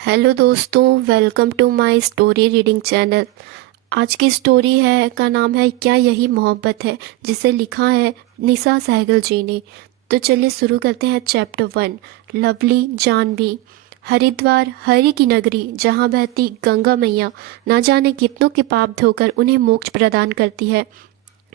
Hello दोस्तों, welcome to my story reading channel. आज की स्टोरी है का नाम है क्या यही मोहब्बत है, जिसे लिखा है निशा सहगल जी ने। तो चलिए शुरू करते हैं। Chapter 1, lovely Jahnavi. हरिद्वार हरि की नगरी, जहाँ बहती गंगा मैया ना जाने कितनों के पाप धोकर उन्हें मोक्ष प्रदान करती है।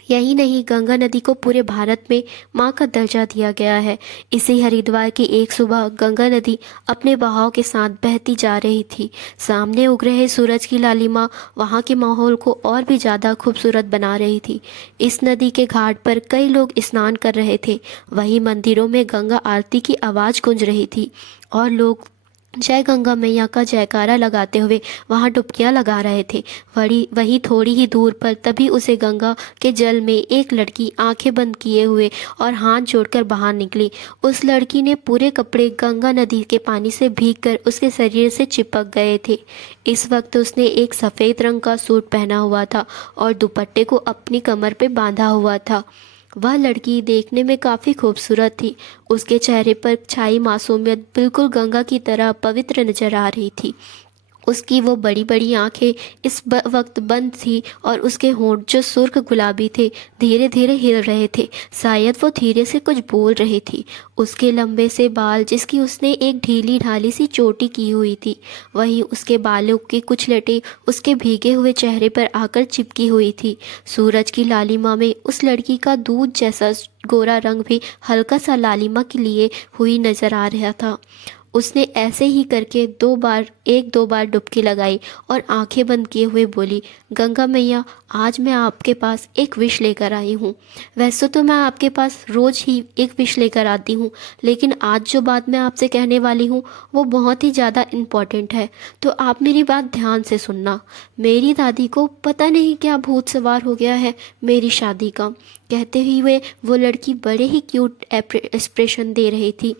यही नहीं, गंगा नदी को पूरे भारत में माँ का दर्जा दिया गया है। इसी हरिद्वार की एक सुबह गंगा नदी अपने बहाव के साथ बहती जा रही थी। सामने उग रहे सूरज की लालिमा वहाँ के माहौल को और भी ज़्यादा खूबसूरत बना रही थी। इस नदी के घाट पर कई लोग स्नान कर रहे थे। वहीं मंदिरों में गंगा आरती की आवाज़ गूंज रही थी और लोग जय गंगा मैया का जयकारा लगाते हुए वहां डुबकियां लगा रहे थे। वहीं थोड़ी ही दूर पर तभी उसे गंगा के जल में एक लड़की आंखें बंद किए हुए और हाथ जोड़कर बाहर निकली। उस लड़की ने पूरे कपड़े गंगा नदी के पानी से भीगकर उसके शरीर से चिपक गए थे। इस वक्त उसने एक सफ़ेद रंग का सूट पहना हुआ था और दुपट्टे को अपनी कमर पे बांधा हुआ था। वह लड़की देखने में काफ़ी खूबसूरत थी। उसके चेहरे पर छाई मासूमियत बिल्कुल गंगा की तरह पवित्र नजर आ रही थी। उसकी वो बड़ी बड़ी आंखें इस वक्त बंद थी और उसके होंठ जो सुर्ख गुलाबी थे धीरे धीरे हिल रहे थे। शायद वो धीरे से कुछ बोल रही थी। उसके लंबे से बाल, जिसकी उसने एक ढीली ढाली सी चोटी की हुई थी, वहीं उसके बालों की कुछ लटें उसके भीगे हुए चेहरे पर आकर चिपकी हुई थी। सूरज की लालिमा में उस लड़की का दूध जैसा गोरा रंग भी हल्का सा लालिमा के लिए हुई नजर आ रहा था। उसने ऐसे ही करके एक दो बार डुबकी लगाई और आंखें बंद किए हुए बोली, गंगा मैया, आज मैं आपके पास एक विश लेकर आई हूँ। वैसे तो मैं आपके पास रोज ही एक विश लेकर आती हूँ, लेकिन आज जो बात मैं आपसे कहने वाली हूँ वो बहुत ही ज़्यादा इम्पोर्टेंट है। तो आप मेरी बात ध्यान से सुनना। मेरी दादी को पता नहीं क्या भूत सवार हो गया है मेरी शादी का। कहते हुए वो लड़की बड़े ही क्यूट एक्सप्रेशन दे रही थी।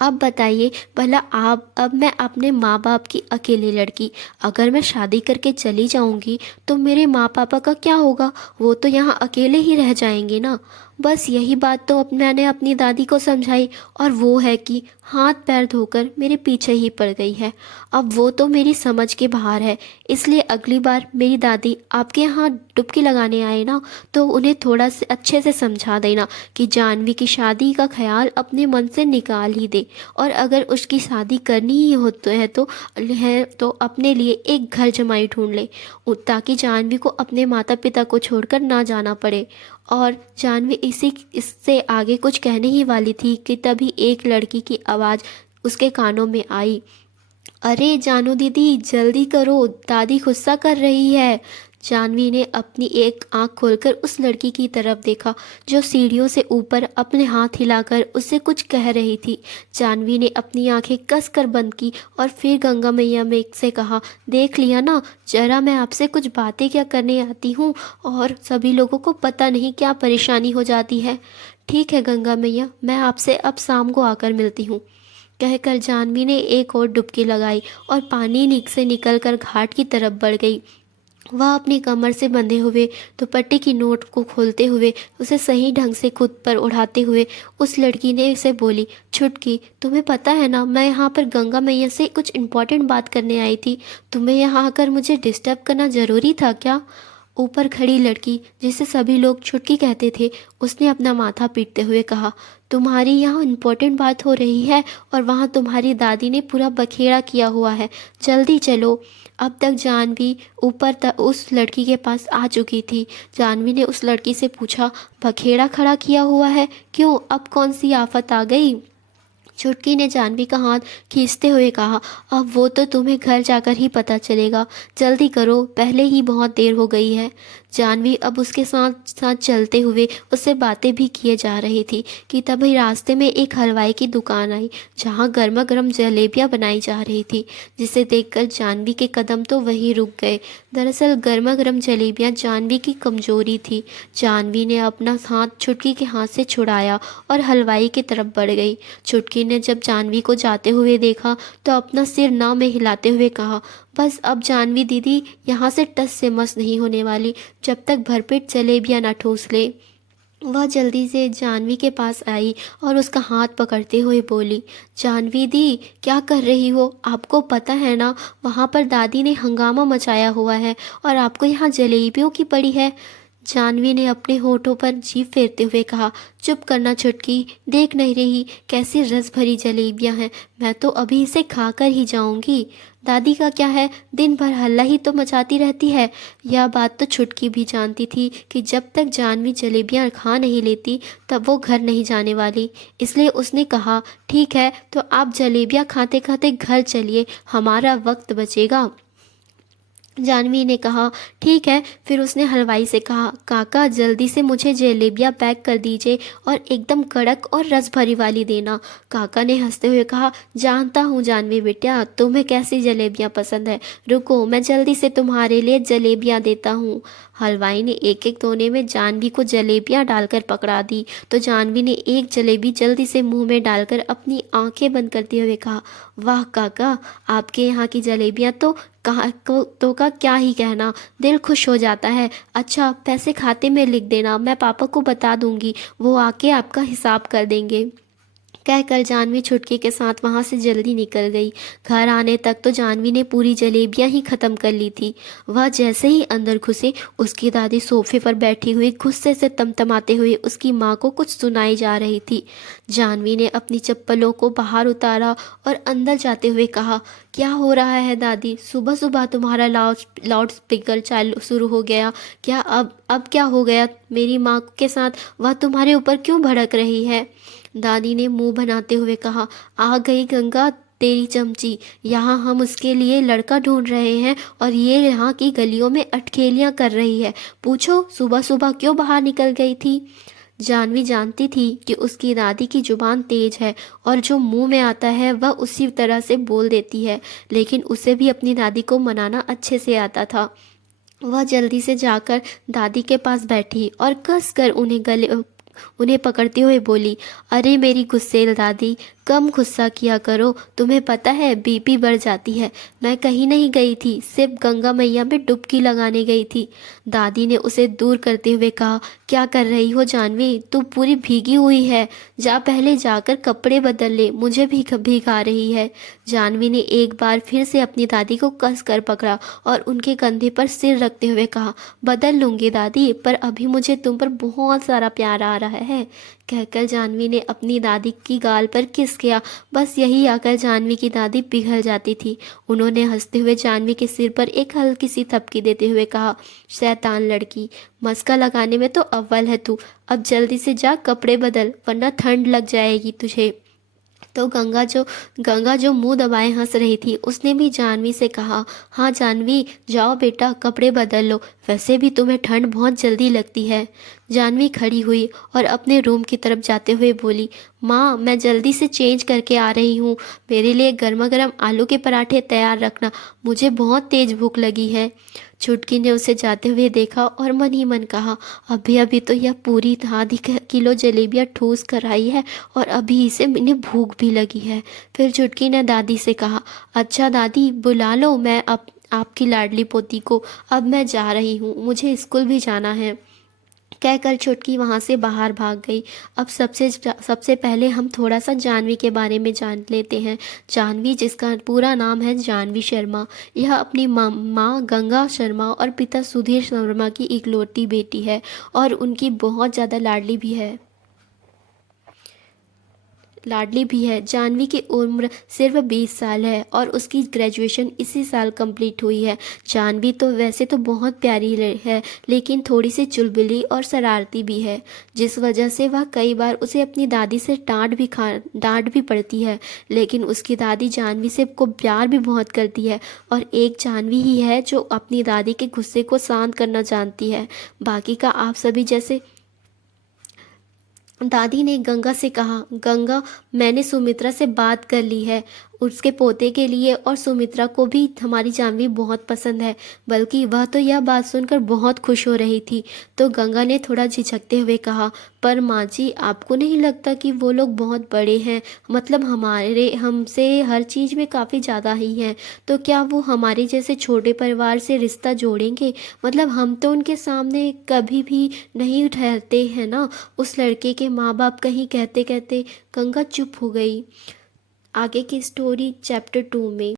अब बताइए भला, आप अब मैं अपने माँ बाप की अकेली लड़की, अगर मैं शादी करके चली जाऊंगी तो मेरे माँ पापा का क्या होगा? वो तो यहाँ अकेले ही रह जाएंगे ना। बस यही बात तो मैंने अपनी दादी को समझाई और वो है कि हाथ पैर धोकर मेरे पीछे ही पड़ गई है। अब वो तो मेरी समझ के बाहर है। इसलिए अगली बार मेरी दादी आपके यहाँ डुबकी लगाने आए ना, तो उन्हें थोड़ा से अच्छे से समझा देना कि जानवी की शादी का ख्याल अपने मन से निकाल ही दे, और अगर उसकी शादी करनी ही हो तो अपने लिए एक घर जमाई ढूंढ ले, ताकि जानवी को अपने माता पिता को छोड़कर ना जाना पड़े। और जानवी इसी इससे आगे कुछ कहने ही वाली थी कि तभी एक लड़की की आवाज़ उसके कानों में आई, अरे जानू दीदी, जल्दी करो, दादी गुस्सा कर रही है। जानवी ने अपनी एक आंख खोलकर उस लड़की की तरफ देखा जो सीढ़ियों से ऊपर अपने हाथ हिलाकर उससे कुछ कह रही थी। जानवी ने अपनी आंखें कसकर बंद की और फिर गंगा मैया में से कहा, देख लिया ना, जरा मैं आपसे कुछ बातें क्या करने आती हूँ और सभी लोगों को पता नहीं क्या परेशानी हो जाती है। ठीक है गंगा मैया, मैं आपसे अब शाम को आकर मिलती हूँ। कहकर जानवी ने एक और डुबकी लगाई और पानी से निकलकर घाट की तरफ बढ़ गई। वह अपनी कमर से बंधे हुए दुपट्टे की नोट को खोलते हुए उसे सही ढंग से खुद पर उठाते हुए उस लड़की ने उसे बोली, छुटकी, तुम्हें पता है ना, मैं यहाँ पर गंगा मैया से कुछ इम्पोर्टेंट बात करने आई थी। तुम्हें यहाँ आकर मुझे डिस्टर्ब करना ज़रूरी था क्या? ऊपर खड़ी लड़की, जिसे सभी लोग छुटकी कहते थे, उसने अपना माथा पीटते हुए कहा, तुम्हारी यहाँ इम्पोर्टेंट बात हो रही है और वहाँ तुम्हारी दादी ने पूरा बखेड़ा किया हुआ है। जल्दी चलो। अब तक जानवी ऊपर तक उस लड़की के पास आ चुकी थी। जानवी ने उस लड़की से पूछा, बखेड़ा खड़ा किया हुआ है? क्यों, अब कौन सी आफत आ गई? छुटकी ने जानवी का हाथ खींचते हुए कहा, अब वो तो तुम्हें घर जाकर ही पता चलेगा। जल्दी करो, पहले ही बहुत देर हो गई है। जानवी अब उसके साथ साथ चलते हुए उससे बातें भी किए जा रही थी कि तभी रास्ते में एक हलवाई की दुकान आई, जहाँ गर्मा गर्म जलेबियाँ बनाई जा रही थी, जिसे देखकर जानवी के कदम तो वहीं रुक गए। दरअसल गर्मा गर्म जलेबियाँ जानवी की कमजोरी थी। जानवी ने अपना हाथ छुटकी के हाथ से छुड़ाया और हलवाई की तरफ बढ़ गई। छुटकी ने जब जानवी को जाते हुए देखा तो अपना सिर ना में हिलाते हुए कहा, बस अब जानवी दीदी यहाँ से टस से मस नहीं होने वाली जब तक भरपेट जलेबियाँ ना ठूस ले। वह जल्दी से जानवी के पास आई और उसका हाथ पकड़ते हुए बोली, जानवी दी, क्या कर रही हो? आपको पता है ना, वहाँ पर दादी ने हंगामा मचाया हुआ है और आपको यहाँ जलेबियों की पड़ी है। जानवी ने अपने होठों पर जीभ फेरते हुए कहा, चुप करना छुटकी, देख नहीं रही कैसी रस भरी जलेबियां हैं? मैं तो अभी इसे खाकर ही जाऊंगी। दादी का क्या है, दिन भर हल्ला ही तो मचाती रहती है। यह बात तो छुटकी भी जानती थी कि जब तक जानवी जलेबियां खा नहीं लेती तब वो घर नहीं जाने वाली। इसलिए उसने कहा, ठीक है, तो आप जलेबियां खाते खाते घर चलिए, हमारा वक्त बचेगा। जानवी ने कहा, ठीक है। फिर उसने हलवाई से कहा, काका जल्दी से मुझे जलेबियाँ पैक कर दीजिए और एकदम कड़क और रस भरी वाली देना। काका ने हंसते हुए कहा, जानता हूँ जानवी बेटा, तुम्हें कैसी जलेबियाँ पसंद है, रुको मैं जल्दी से तुम्हारे लिए जलेबियाँ देता हूँ। हलवाई ने एक एक कोने में जानवी को जलेबियाँ डालकर पकड़ा दी तो जानवी ने एक जलेबी जल्दी से मुंह में डालकर अपनी आंखें बंद करते हुए कहा, वाह काका, आपके यहाँ की जलेबियाँ तो कहा तो का क्या ही कहना, दिल खुश हो जाता है। अच्छा, पैसे खाते में लिख देना, मैं पापा को बता दूंगी, वो आके आपका हिसाब कर देंगे। कहकर जानवी छुटकी के साथ वहां से जल्दी निकल गई। घर आने तक तो जानवी ने पूरी जलेबियां ही खत्म कर ली थी। वह जैसे ही अंदर घुसे, उसकी दादी सोफे पर बैठी हुई गुस्से से तमतमाते हुए उसकी माँ को कुछ सुनाई जा रही थी। जानवी ने अपनी चप्पलों को बाहर उतारा और अंदर जाते हुए कहा, क्या हो रहा है दादी, सुबह सुबह तुम्हारा लाउड स्पीकर चालू शुरू हो गया क्या? अब क्या हो गया मेरी माँ के साथ? वह तुम्हारे ऊपर क्यों भड़क रही है? दादी ने मुंह बनाते हुए कहा, आ गई गंगा तेरी चमची, यहाँ हम उसके लिए लड़का ढूंढ रहे हैं और ये यहाँ की गलियों में अटखेलियाँ कर रही है। पूछो सुबह सुबह क्यों बाहर निकल गई थी? जानवी जानती थी कि उसकी दादी की जुबान तेज है और जो मुंह में आता है वह उसी तरह से बोल देती है, लेकिन उसे भी अपनी दादी को मनाना अच्छे से आता था। वह जल्दी से जाकर दादी के पास बैठी और कसकर उन्हें पकड़ते हुए बोली, अरे मेरी गुस्सेल दादी, कम गुस्सा किया करो, तुम्हें पता है बीपी बढ़ जाती है। मैं कहीं नहीं गई थी, सिर्फ गंगा मैया में डुबकी लगाने गई थी। दादी ने उसे दूर करते हुए कहा, क्या कर रही हो जानवी, तू पूरी भीगी हुई है, जा पहले जाकर कपड़े बदल ले, मुझे भी भीगा रही है। जानवी ने एक बार फिर से अपनी दादी को कस कर पकड़ा और उनके कंधे पर सिर रखते हुए कहा, बदल लूंगी दादी, पर अभी मुझे तुम पर बहुत सारा प्यार आ रहा है। कहकर जानवी ने अपनी दादी की गाल पर किस किया। बस यही आकर जानवी की दादी पिघल जाती थी। उन्होंने हंसते हुए जानवी के सिर पर एक हल्की सी थपकी देते हुए कहा, शैतान लड़की, मस्का लगाने में तो अव्वल है तू, अब जल्दी से जा कपड़े बदल वरना ठंड लग जाएगी तुझे। तो गंगा जो मुंह दबाए हंस रही थी, उसने भी जानवी से कहा, हाँ जानवी, जाओ बेटा कपड़े बदल लो, वैसे भी तुम्हें ठंड बहुत जल्दी लगती है। जानवी खड़ी हुई और अपने रूम की तरफ जाते हुए बोली, माँ मैं जल्दी से चेंज करके आ रही हूँ, मेरे लिए गर्मा गर्म आलू के पराठे तैयार रखना, मुझे बहुत तेज भूख लगी है। छुटकी ने उसे जाते हुए देखा और मन ही मन कहा, अभी अभी तो यह पूरी आधी किलो जलेबियाँ ठूस कर आई है और अभी इसे इन्हें भूख भी लगी है। फिर छुटकी ने दादी से कहा, अच्छा दादी बुला लो मैं अब आपकी लाडली पोती को, अब मैं जा रही हूँ, मुझे स्कूल भी जाना है। कहकर छुटकी वहाँ से बाहर भाग गई। अब सबसे पहले हम थोड़ा सा जानवी के बारे में जान लेते हैं। जानवी, जिसका पूरा नाम है जानवी शर्मा, यह अपनी माँ गंगा शर्मा और पिता सुधीर शर्मा की इकलौती बेटी है और उनकी बहुत ज़्यादा लाडली भी है। जानवी की उम्र सिर्फ 20 साल है और उसकी ग्रेजुएशन इसी साल कंप्लीट हुई है। जानवी तो वैसे तो बहुत प्यारी है, लेकिन थोड़ी सी चुलबुली और शरारती भी है, जिस वजह से वह कई बार उसे अपनी दादी से डांट भी पड़ती है। लेकिन उसकी दादी जानवी से को प्यार भी बहुत करती है और एक जानवी ही है जो अपनी दादी के गुस्से को शांत करना जानती है। बाकी का आप सभी जैसे। दादी ने गंगा से कहा, गंगा मैंने सुमित्रा से बात कर ली है, उसके पोते के लिए और सुमित्रा को भी हमारी जाह्नवी बहुत पसंद है। बल्कि वह तो यह बात सुनकर बहुत खुश हो रही थी। तो गंगा ने थोड़ा झिझकते हुए कहा, पर माँ जी, आपको नहीं लगता कि वो लोग बहुत बड़े हैं? मतलब हमारे हमसे हर चीज़ में काफ़ी ज़्यादा ही हैं। तो क्या वो हमारे जैसे छोटे परिवार से रिश्ता जोड़ेंगे? मतलब हम तो उनके सामने कभी भी नहीं ठहरते हैं ना। उस लड़के के माँ बाप कहीं कहते कहते गंगा चुप हो गई। आगे की स्टोरी चैप्टर 2 में।